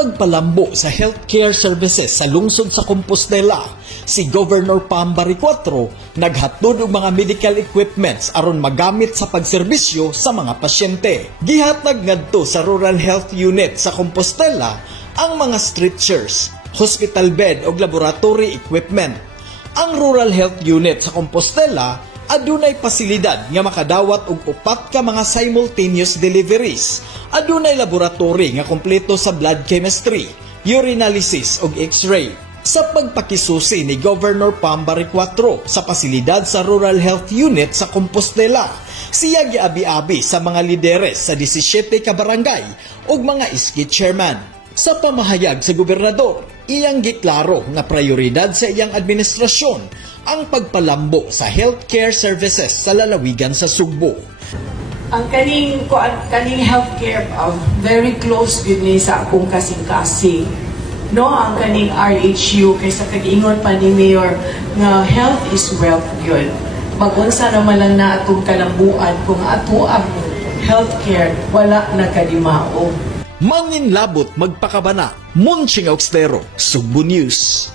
pagpalambo sa healthcare services sa lungsod sa Compostela, si Governor Pambari IV naghatod og mga medical equipments aron magamit sa pagserbisyo sa mga pasyente. Gihatag ngadto sa Rural Health Unit sa Compostela ang mga stretchers, hospital bed ug laboratory equipment. Ang Rural Health Unit sa Compostela adunay pasilidad nga makadawat og 4 ka mga simultaneous deliveries. Adunay laboratory nga kompleto sa blood chemistry, urinalysis ug x-ray. Sa pagpakisusi ni Governor Pambari IV sa pasilidad sa Rural Health Unit sa Compostela, siya giabi-abi sa mga lideres sa 17 ka barangay ug mga ISKI chairman. Sa pamahayag sa gobernador, iyang giklaro nga prioridad sa iyang administrasyon ang pagpalambo sa healthcare services sa lalawigan sa Sugbo. Ang kaning healthcare very close gid ni sa akong kasing-kasing. No, ang kaning RHU kaysa kag-ingon pa ni Mayor nga health is wealth gyud. Magunsa naman lang na atong kalambuan kung ato ang healthcare wala na kadimao. Manginlabot magpakabana, Monching Austero, Sugbo News.